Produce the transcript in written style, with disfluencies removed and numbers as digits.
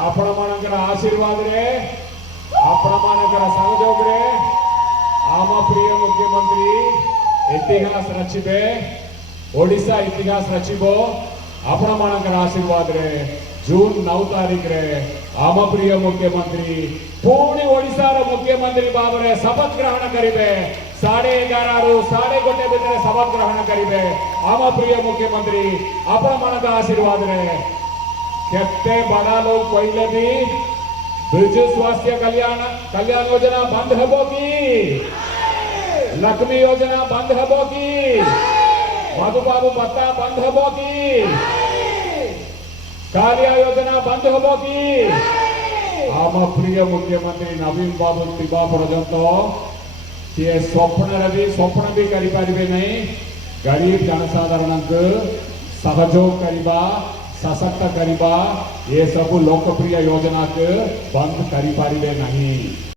आपण मानकर आशीर्वाद रे आपण मानकर सहयोग रे आम प्रिय मुख्यमंत्री इतिहास रचिबे ओडिशा इतिहास रचिबो आपण मानकर आशीर्वाद रे जून 9 तारीख रे आम प्रिय मुख्यमंत्री पुणी ओडिशा रो मुख्यमंत्री भाव रे शपथ ग्रहण करिबे 11:30 रु 1:30 भितर शपथ ग्रहण करिबे आम प्रिय मुख्यमंत्री आपण मानकर आशीर्वाद रे केते बड़ा लोग पहले भी बिरजू स्वास्थ्य कल्याण योजना बंद हेबो की लक्ष्मी योजना बंद हेबो की मधुबाबू भत्ता बंद हेबो की कालिया योजना बंद हेबो की आम प्रिय मुख्यमंत्री नवीन बाबू थिबा पर्यंत ये स्वप्न भी करि परिबे नहीं गरीब जनसाधारण सहयोग करिबा सशक्त करिबा ये सब लोकप्रिय योजना के बंद करि परिबे नहीं।